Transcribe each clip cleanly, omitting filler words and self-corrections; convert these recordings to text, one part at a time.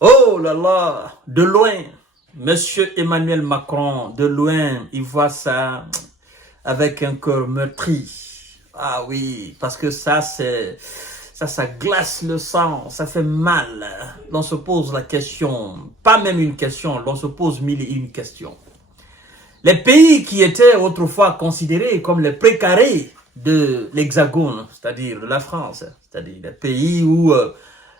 Oh là là, de loin, Monsieur Emmanuel Macron, de loin, il voit ça avec un cœur meurtri. Ah oui, parce que ça glace le sang, ça fait mal. L'on se pose la question, pas même une question, l'on se pose mille et une questions. Les pays qui étaient autrefois considérés comme les précarés de l'Hexagone, c'est-à-dire de la France, c'est-à-dire les pays où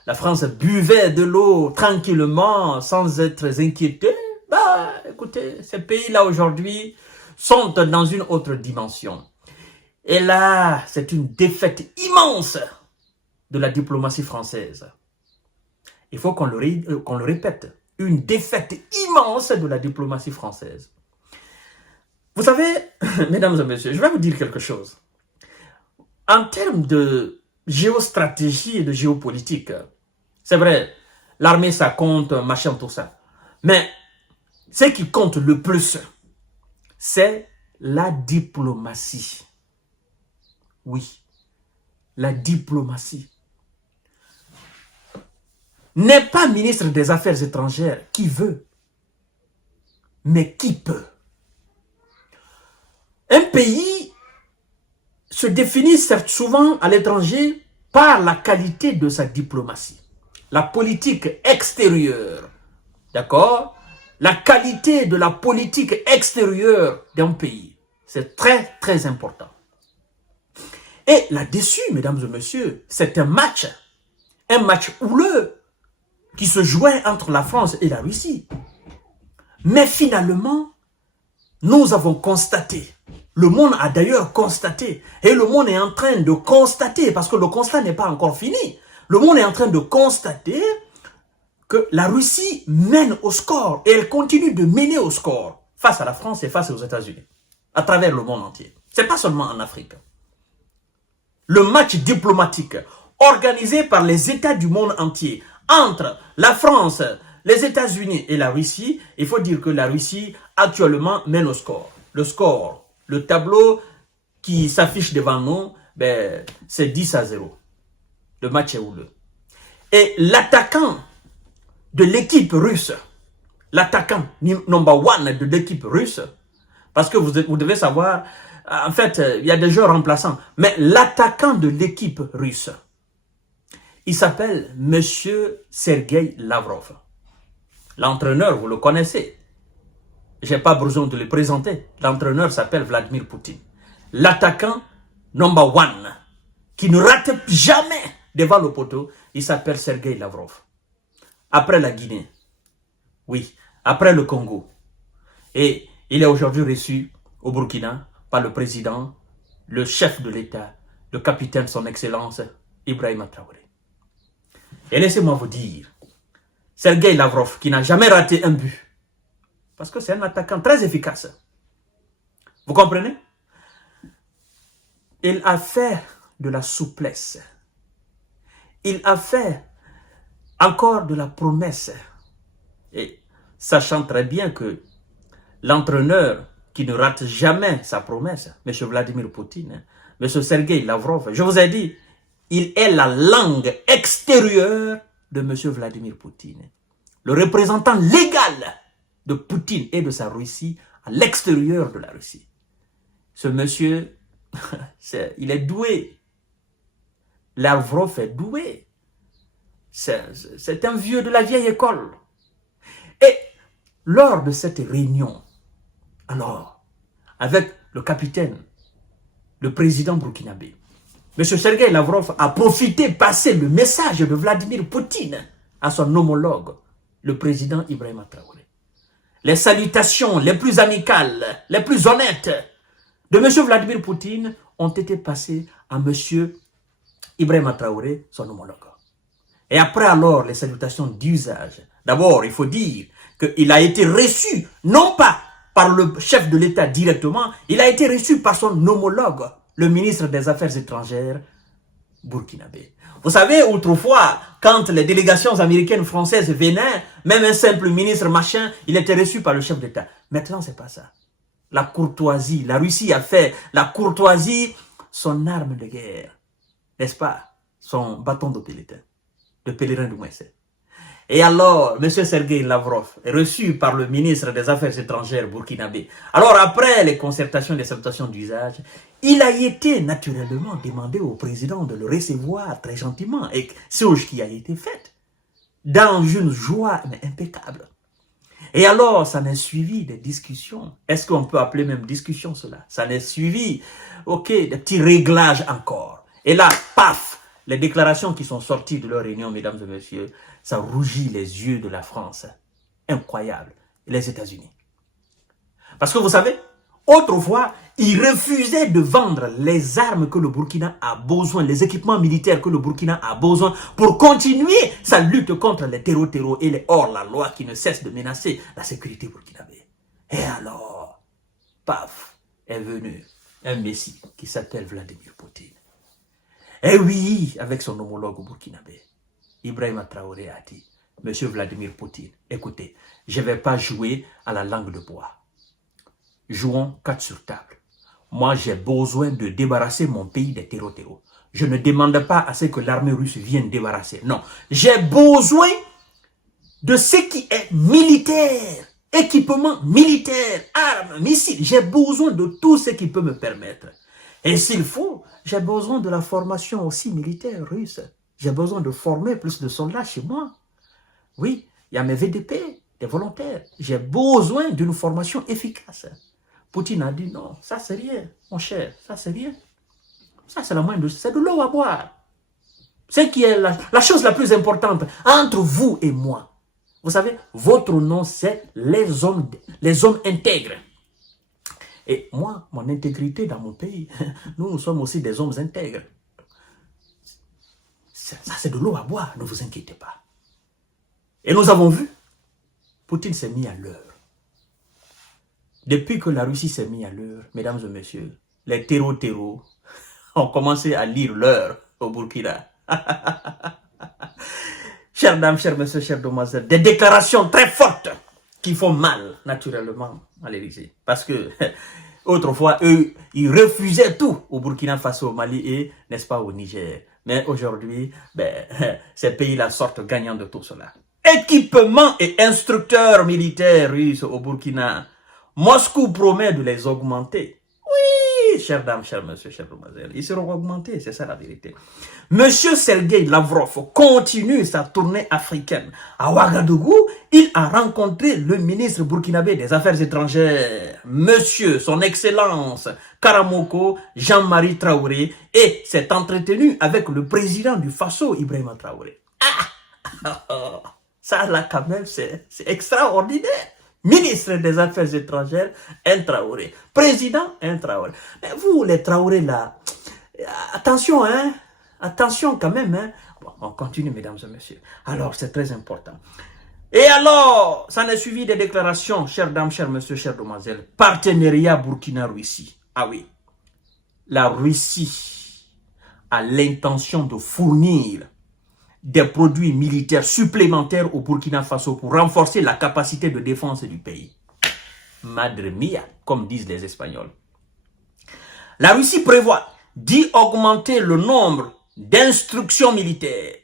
la France buvait de l'eau tranquillement, sans être inquiétée, bah, écoutez, ces pays-là aujourd'hui sont dans une autre dimension. Et là, c'est une défaite immense de la diplomatie française. Il faut qu'on le répète. Une défaite immense de la diplomatie française. Vous savez, mesdames et messieurs, je vais vous dire quelque chose. En termes de géostratégie et de géopolitique, c'est vrai, l'armée ça compte, machin, tout ça. Mais ce qui compte le plus, c'est la diplomatie. Oui, la diplomatie. N'est pas ministre des Affaires étrangères qui veut, mais qui peut. Un pays se définit certes souvent à l'étranger par la qualité de sa diplomatie. La politique extérieure, d'accord? La qualité de la politique extérieure d'un pays, c'est très très important. Et là-dessus, mesdames et messieurs, c'est un match houleux qui se jouait entre la France et la Russie. Mais finalement, nous avons constaté, le monde a d'ailleurs constaté, et le monde est en train de constater, parce que le constat n'est pas encore fini, le monde est en train de constater que la Russie mène au score, et elle continue de mener au score, face à la France et face aux États-Unis, à travers le monde entier. Ce n'est pas seulement en Afrique. Le match diplomatique organisé par les États du monde entier, entre la France, les États-Unis et la Russie, il faut dire que la Russie actuellement mène au score. Le score, le tableau qui s'affiche devant nous, ben, c'est 10-0. Le match est houleux. Et l'attaquant de l'équipe russe, l'attaquant number one de l'équipe russe, parce que vous devez savoir, en fait, il y a des joueurs remplaçants, mais l'attaquant de l'équipe russe, il s'appelle Monsieur Sergei Lavrov. L'entraîneur, vous le connaissez. Je n'ai pas besoin de le présenter. L'entraîneur s'appelle Vladimir Poutine. L'attaquant number one, qui ne rate jamais devant le poteau, il s'appelle Sergei Lavrov. Après la Guinée, oui, après le Congo. Et il est aujourd'hui reçu au Burkina par le président, le chef de l'État, le capitaine son excellence, Ibrahima Traoré. Et laissez-moi vous dire, Sergei Lavrov, qui n'a jamais raté un but, parce que c'est un attaquant très efficace. Vous comprenez? Il a fait de la souplesse. Il a fait encore de la promesse. Et sachant très bien que l'entraîneur qui ne rate jamais sa promesse, M. Vladimir Poutine, M. Sergei Lavrov, je vous ai dit, il est la langue extérieure de M. Vladimir Poutine. Le représentant légal de Poutine et de sa Russie à l'extérieur de la Russie. Ce monsieur, il est doué. Lavrov est doué. C'est un vieux de la vieille école. Et lors de cette réunion, alors, avec le capitaine, le président burkinabé, M. Sergei Lavrov a profité, passer le message de Vladimir Poutine à son homologue, le président Ibrahima Traoré. Les salutations les plus amicales, les plus honnêtes de M. Vladimir Poutine ont été passées à M. Ibrahima Traoré, son homologue. Et après alors les salutations d'usage, d'abord il faut dire qu'il a été reçu, non pas par le chef de l'État directement, il a été reçu par son homologue, le ministre des Affaires étrangères burkinabé. Vous savez, autrefois, quand les délégations américaines, françaises venaient, même un simple ministre machin, il était reçu par le chef d'État. Maintenant, c'est pas ça. La courtoisie, la Russie a fait la courtoisie son arme de guerre, n'est-ce pas? Son bâton de pèlerin du moins. Et alors, M. Sergueï Lavrov est reçu par le ministre des Affaires étrangères burkinabé. Alors, après les concertations et les salutations d'usage, il a été naturellement demandé au président de le recevoir très gentiment. Et c'est ce qui a été fait dans une joie impeccable. Et alors, ça n'est suivi des discussions. Est-ce qu'on peut appeler même discussion cela? Ça n'est suivi, ok, des petits réglages encore. Et là, paf, les déclarations qui sont sorties de leur réunion, mesdames et messieurs, ça rougit les yeux de la France. Incroyable. Et les États-Unis. Parce que vous savez, autrefois, ils refusaient de vendre les armes que le Burkina a besoin, les équipements militaires que le Burkina a besoin pour continuer sa lutte contre les terreaux et les hors-la-loi qui ne cessent de menacer la sécurité burkinabé. Et alors, paf, est venu un messie qui s'appelle Vladimir Poutine. Et oui, avec son homologue burkinabé, Ibrahima Traoré a dit, Monsieur Vladimir Poutine, écoutez, je ne vais pas jouer à la langue de bois. Jouons 4 sur table. Moi, j'ai besoin de débarrasser mon pays des terreaux. Je ne demande pas à ce que l'armée russe vienne débarrasser. Non, j'ai besoin de ce qui est militaire, équipement militaire, armes, missiles. J'ai besoin de tout ce qui peut me permettre. Et s'il faut, j'ai besoin de la formation aussi militaire russe. J'ai besoin de former plus de soldats chez moi. Oui, il y a mes VDP, des volontaires. J'ai besoin d'une formation efficace. Poutine a dit non, ça c'est rien, mon cher, ça c'est rien. Ça c'est la moindre, c'est de l'eau à boire. Ce qui est la chose la plus importante entre vous et moi. Vous savez, votre nom c'est les hommes intègres. Et moi, mon intégrité dans mon pays, nous sommes aussi des hommes intègres. Ça c'est de l'eau à boire, ne vous inquiétez pas. Et nous avons vu, Poutine s'est mis à l'heure. Depuis que la Russie s'est mise à l'heure, mesdames et messieurs, les terreaux ont commencé à lire l'heure au Burkina. Chères dames, chers messieurs, chères demoiselles, des déclarations très fortes qui font mal, naturellement, à l'Élysée. Parce que, autrefois, eux, ils refusaient tout au Burkina Faso, au Mali et, n'est-ce pas, au Niger. Mais aujourd'hui, ces pays-là sortent gagnants de tout cela. Équipement et instructeurs militaires russes au Burkina. Moscou promet de les augmenter. Oui, chères dames, chers messieurs, chères demoiselles, ils seront augmentés, c'est ça la vérité. Monsieur Sergueï Lavrov continue sa tournée africaine. À Ouagadougou, il a rencontré le ministre burkinabé des Affaires étrangères, Monsieur, son Excellence, Karamoko Jean-Marie Traoré, et s'est entretenu avec le président du Faso, Ibrahima Traoré. Ah, ça là quand même, c'est extraordinaire. Ministre des Affaires étrangères, un Traoré. Président, un Traoré. Mais vous, les Traoré là, attention, hein. Attention quand même, hein. Bon, on continue, mesdames et messieurs. Alors, c'est très important. Et alors, ça n'est suivi des déclarations, chères dames, chers messieurs, chères demoiselles. Partenariat Burkina-Russie. Ah oui. La Russie a l'intention de fournir des produits militaires supplémentaires au Burkina Faso pour renforcer la capacité de défense du pays. Madre mia, comme disent les Espagnols. La Russie prévoit d'y augmenter le nombre d'instructions militaires.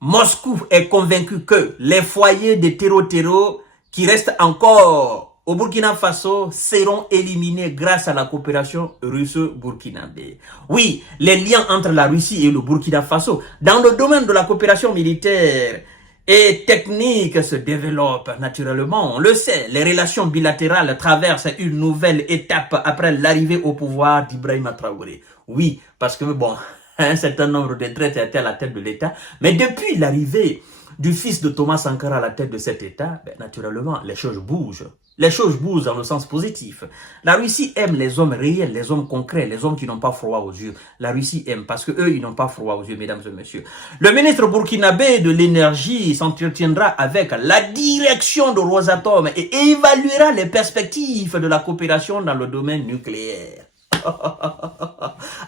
Moscou est convaincu que les foyers de terreaux qui restent encore au Burkina Faso seront éliminés grâce à la coopération russo-burkinabé. Oui, les liens entre la Russie et le Burkina Faso dans le domaine de la coopération militaire et technique se développent naturellement. On le sait, les relations bilatérales traversent une nouvelle étape après l'arrivée au pouvoir d'Ibrahima Traoré. Oui, parce que bon, un certain nombre de traites étaient à la tête de l'État, mais depuis l'arrivée du fils de Thomas Sankara à la tête de cet État, naturellement, les choses bougent. Les choses bougent dans le sens positif. La Russie aime les hommes réels, les hommes concrets, les hommes qui n'ont pas froid aux yeux. La Russie aime parce que eux, ils n'ont pas froid aux yeux, mesdames et messieurs. Le ministre burkinabé de l'énergie s'entretiendra avec la direction de Rosatom et évaluera les perspectives de la coopération dans le domaine nucléaire.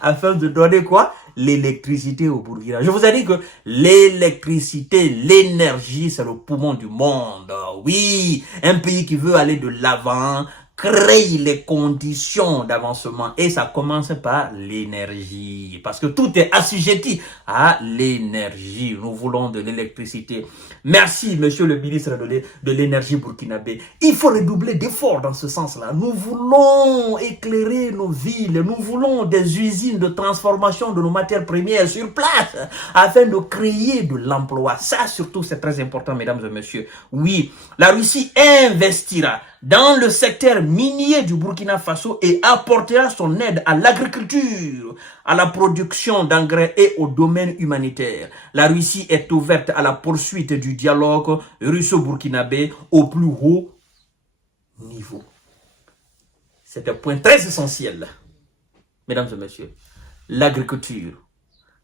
Afin de donner quoi? L'électricité au Burkina. Je vous ai dit que l'électricité, l'énergie, c'est le poumon du monde. Oui, un pays qui veut aller de l'avant, crée les conditions d'avancement. Et ça commence par l'énergie. Parce que tout est assujetti à l'énergie. Nous voulons de l'électricité. Merci, monsieur le ministre de l'énergie burkinabé. Il faut redoubler d'efforts dans ce sens-là. Nous voulons éclairer nos villes. Nous voulons des usines de transformation de nos matières premières sur place afin de créer de l'emploi. Ça, surtout, c'est très important, mesdames et messieurs. Oui, la Russie investira dans le secteur minier du Burkina Faso et apportera son aide à l'agriculture, à la production d'engrais et au domaine humanitaire. La Russie est ouverte à la poursuite du dialogue russo-burkinabé au plus haut niveau. C'est un point très essentiel, mesdames et messieurs. L'agriculture,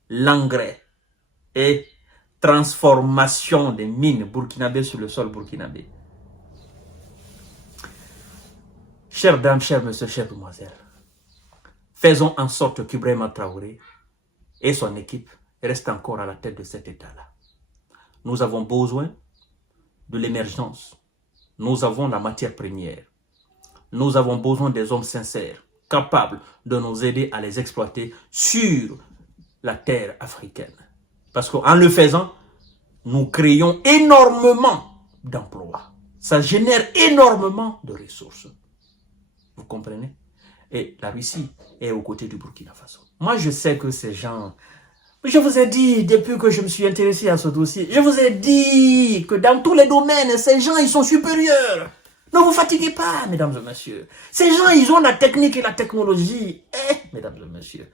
l'engrais et transformation des mines burkinabées sur le sol burkinabé. Chères dames, chers messieurs, chères demoiselles, faisons en sorte qu'Ibrahima Traoré et son équipe restent encore à la tête de cet État-là. Nous avons besoin de l'émergence. Nous avons la matière première. Nous avons besoin des hommes sincères, capables de nous aider à les exploiter sur la terre africaine. Parce qu'en le faisant, nous créons énormément d'emplois. Ça génère énormément de ressources. Vous comprenez? Et la Russie est aux côtés du Burkina Faso. Moi, je sais que ces gens... Je vous ai dit, depuis que je me suis intéressé à ce dossier, je vous ai dit que dans tous les domaines, ces gens, ils sont supérieurs. Ne vous fatiguez pas, mesdames et messieurs. Ces gens, ils ont la technique et la technologie. Mesdames et messieurs,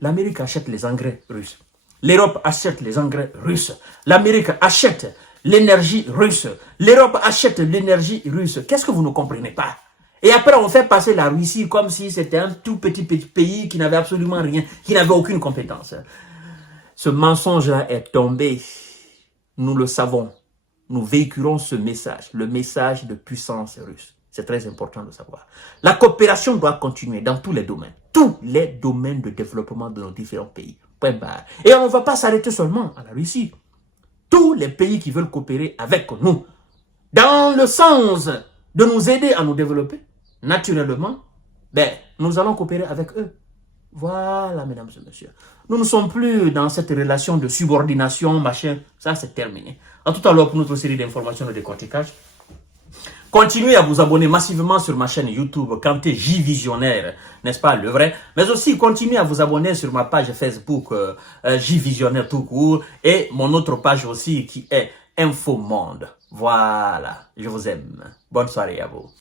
l'Amérique achète les engrais russes. L'Europe achète les engrais russes. L'Amérique achète l'énergie russe. L'Europe achète l'énergie russe. Qu'est-ce que vous ne comprenez pas? Et après, on fait passer la Russie comme si c'était un tout petit pays qui n'avait absolument rien, qui n'avait aucune compétence. Ce mensonge-là est tombé. Nous le savons. Nous véhiculons ce message, le message de puissance russe. C'est très important de savoir. La coopération doit continuer dans tous les domaines de développement de nos différents pays. Point barre. Et on ne va pas s'arrêter seulement à la Russie. Tous les pays qui veulent coopérer avec nous, dans le sens de nous aider à nous développer, naturellement, nous allons coopérer avec eux. Voilà, mesdames et messieurs. Nous ne sommes plus dans cette relation de subordination, machin. Ça, c'est terminé. À tout à l'heure pour notre série d'informations de décortiquage. Continuez à vous abonner massivement sur ma chaîne YouTube Kanté J Visionnaire, n'est-ce pas, le vrai. Mais aussi, continuez à vous abonner sur ma page Facebook J Visionnaire tout court et mon autre page aussi qui est Info Monde. Voilà, je vous aime. Bonne soirée à vous.